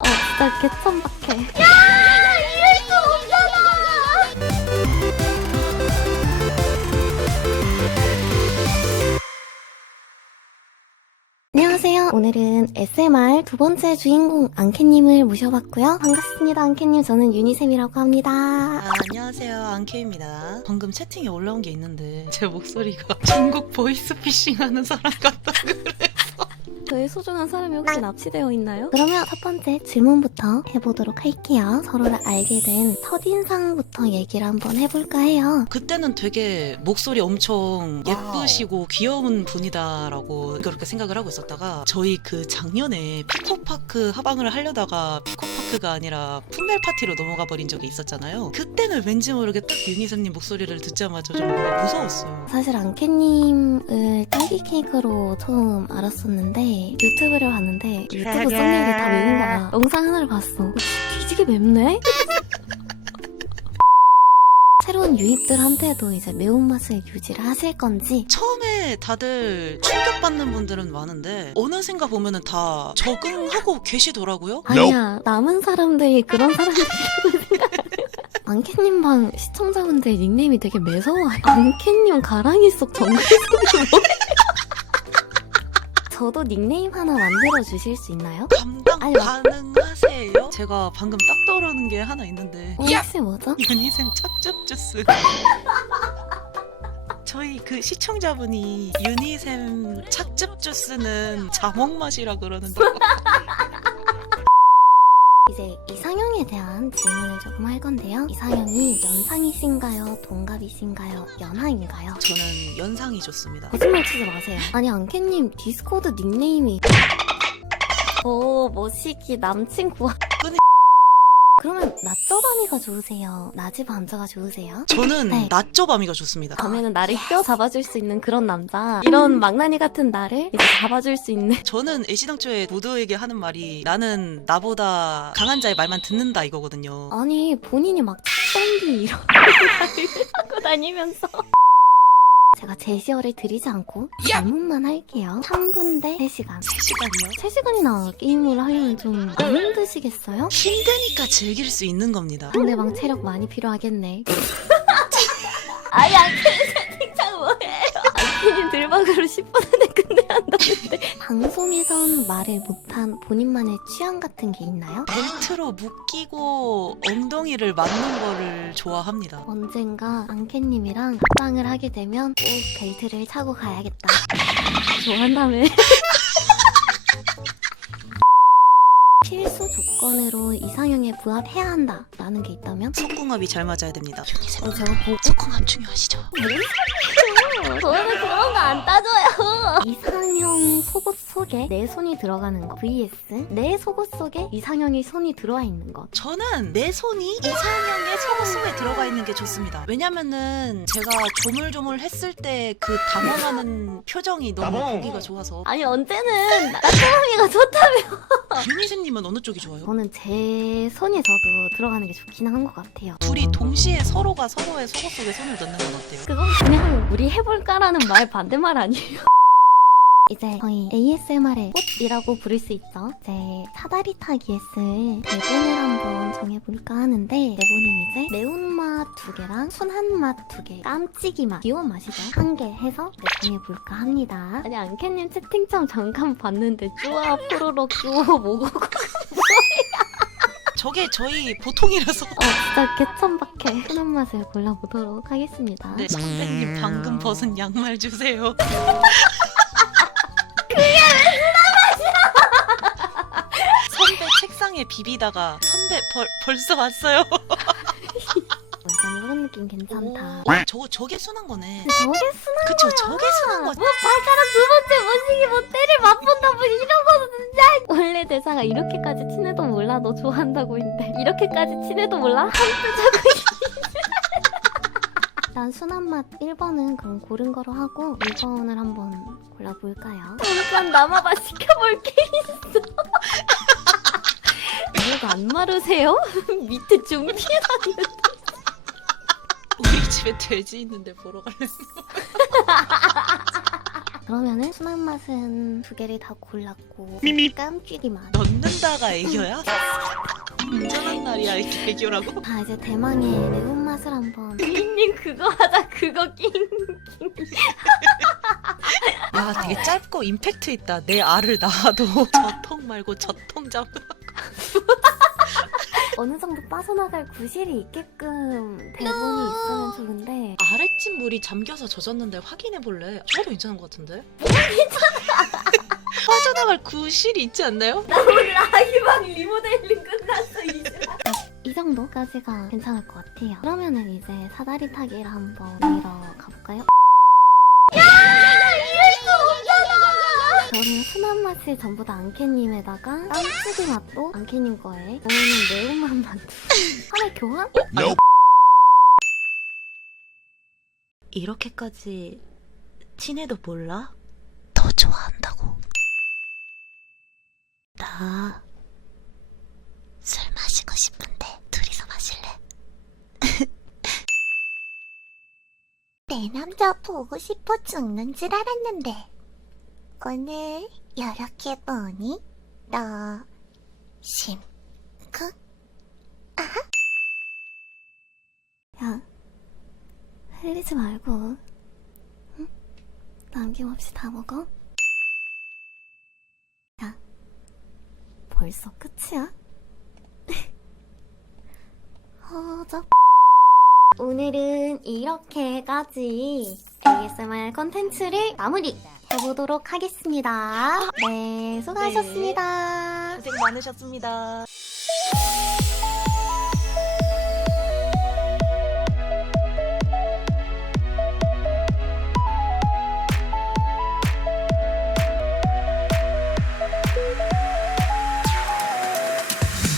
어, 진짜 개천박해. 안녕하세요. 오늘은 SMR 두 번째 주인공 안케님을 모셔봤고요. 반갑습니다, 안케님. 저는 유니쌤이라고 합니다. 아, 안녕하세요 안케입니다 방금 채팅에 올라온 게 있는데 제 목소리가 중국 보이스피싱 하는 사람 같다 저의 소중한 사람이 혹시 납치되어 있나요? 그러면 첫 번째 질문부터 해보도록 할게요. 서로를 알게 된 첫인상부터 얘기를 한번 해볼까 해요. 그때는 되게 목소리 엄청 예쁘시고 귀여운 분이다라고 그렇게 생각을 하고 있었다가 저희 그 작년에 피코파크 하방을 하려다가 피코파크가 아니라 풋멜 파티로 넘어가 버린 적이 있었잖아요 그때는 왠지 모르게 딱 유니쌤님 목소리를 듣자마자 좀 뭔가 무서웠어요 사실 안케님을 딸기 케이크로 처음 알았었는데 유튜브를 봤는데 유튜브 썸네일이 다 매운 거야. 영상 하나를 봤어. 뒤지게 맵네? 새로운 유입들한테도 이제 매운맛을 유지를 하실 건지 처음에 다들 충격받는 분들은 많은데 어느샌가 보면은 다 적응하고 계시더라고요 아니야 남은 사람들이 그런 사람들이 안케님 방 시청자분들 닉네임이 되게 매서워요 안케님 가랑이 속 정글 속이 뭐예요? 저도 닉네임 하나 만들어 주실 수 있나요? 감당 아니, 막- 가능하세요? 제가 방금 딱 떠오르는 게 하나 있는데 어, 혹시 뭐죠? 유니쌤 찹찹 주스 저희 그 시청자분이 유니쌤 찹찹 주스는 자몽 맛이라 그러는데 이제 이상형 에 대한 질문을 조금 할 건데요 이상형이 연상이신가요? 동갑이신가요? 연하인가요? 저는 연상이 좋습니다 거짓말 치지 마세요. 아니 안케님 디스코드 닉네임이 오 머시기 남친 구하. 그러면 낮 저밤이가 좋으세요? 낮이 밤자가 좋으세요? 저는 네. 낮저밤이가 좋습니다 밤에는 나를 껴 잡아줄 수 있는 그런 남자. 이런 망나니 같은 나를 이제 잡아줄 수 있는. 저는 애시당초에 모두에게 하는 말이 나는 나보다 강한 자의 말만 듣는다 이거거든요 아니 본인이 막 짝던기 이런 말을 하고 다니면서. 제가 제시어를 드리지 않고 질문만 할게요. 3분 대 3시간. 3시간이요? 3시간이나 게임을 하려면 좀 안 힘드시겠어요? 힘드니까 즐길 수 있는 겁니다 상대방 체력 많이 필요하겠네. 아니 안케님 채팅창 뭐예요? 안케님 들박으로 10분 안에 끝내한다는데 방송에선 말을 못한 본인만의 취향 같은 게 있나요? 벨트로 묶이고 엉덩이를 맞는 거를 좋아합니다 언젠가 안케님이랑 합방을 하게 되면 꼭 벨트를 차고 가야겠다. 좋아한다며. 필수 조건으로 이상형에 부합해야 한다 라는 게 있다면? 속궁합이 잘 맞아야 됩니다 어, 제가 보고 속궁합 중요하시죠? 저는 그런 거 안 따져요. 이상형 속옷 속에 내 손이 들어가는 거 vs 내 속옷 속에 이상형의 손이 들어와 있는 것. 저는 내 손이 이상형의 속옷 속에 들어가 있는 게 좋습니다. 왜냐면은 제가 조물조물 했을 때 그 당황하는 표정이 너무 보기가 좋아서 아니 언제는 나처럼이가 좋다며. 유니쌤님은 어느 쪽이 좋아요? 저는 제 손이 저도 들어가는 게 좋긴 한 것 같아요. 둘이 동시에 서로가 서로의 속옷 속에 손을 넣는 건 어때요? 그건 그냥 우리 해 볼까라는 말 반대말 아니에요? 이제 저희 ASMR의 꽃이라고 부를 수 있죠. 제 사다리 타기에 쓸 대본을 한번 정해볼까 하는데 대본은 이제 매운맛 두 개랑 순한 맛 두 개, 깜찍이 맛, 귀여운 맛이죠. 한 개 해서 정해볼까 합니다. 아니 안캐님 채팅창 잠깐 봤는데 쭈아 푸르륵 쭈어 뭐고 저게 저희 보통이라서 어 진짜 개천박해. 순한 맛을 골라보도록 하겠습니다. 네, 선배님 방금 벗은 양말 주세요. 선배 책상에 비비다가 선배 벌, 벌써 왔어요. 느낌 괜찮다. 저거 저게 순한 거네. 저게 순한 그쵸 저게 순한 거지. 뭐 발가락 두 번째 모시기 못 때릴 맛본다 뭐 이런 거 진짜 원래 대사가 이렇게까지 친해도 몰라 너 좋아한다고 인데 이렇게까지 친해도 몰라 한뜻 하고 일단 순한 맛 1번은 그럼 고른 거로 하고 2번을 한번 골라볼까요? 잠깐 남아봐 시켜볼 게 있어 뭐가 안 마르세요? 밑에 준비해놨는데 집에 돼지 있는데 보러 갈래. 그러면은 순한 맛은 두 개를 다 골랐고 깜찍이 맛. 넣는다가 애교야? 운전한 날이야 이게 애교라고? 자 이제 대망의 매운맛을 한번 님 그거 하자 그거 낑 야 되게 짧고 임팩트 있다 내 알을 낳아도 저통 말고 저통 잡 어느 정도 빠져나갈 구실이 있게끔 대본이 있으면 좋은데 아랫집 물이 잠겨서 젖었는데 확인해 볼래? 저도 괜찮은 것 같은데? 괜찮아 빠져나갈 구실이 있지 않나요? 나 몰라 희망 리모델링 끝났어 이제 이 정도까지가 괜찮을 것 같아요 그러면은 이제 사다리 타기를 한번 밀어 가볼까요? 저는 순한 맛이 전부 다 안캐님에다가 깜찍이 맛도 안캐님 거에 저는 매운맛만 하나 교환? 이렇게까지 친해도 몰라? 더 좋아한다고 나 술 마시고 싶은데 둘이서 마실래? 내 남자 보고 싶어 죽는 줄 알았는데 오늘 이렇게 보니 너 심쿵? 야 흘리지 말고 응? 남김없이 다 먹어. 야 벌써 끝이야? 허접. 오늘은 이렇게까지 ASMR 컨텐츠를 마무리 해보도록 하겠습니다. 네 수고하셨습니다. 고생 많으셨습니다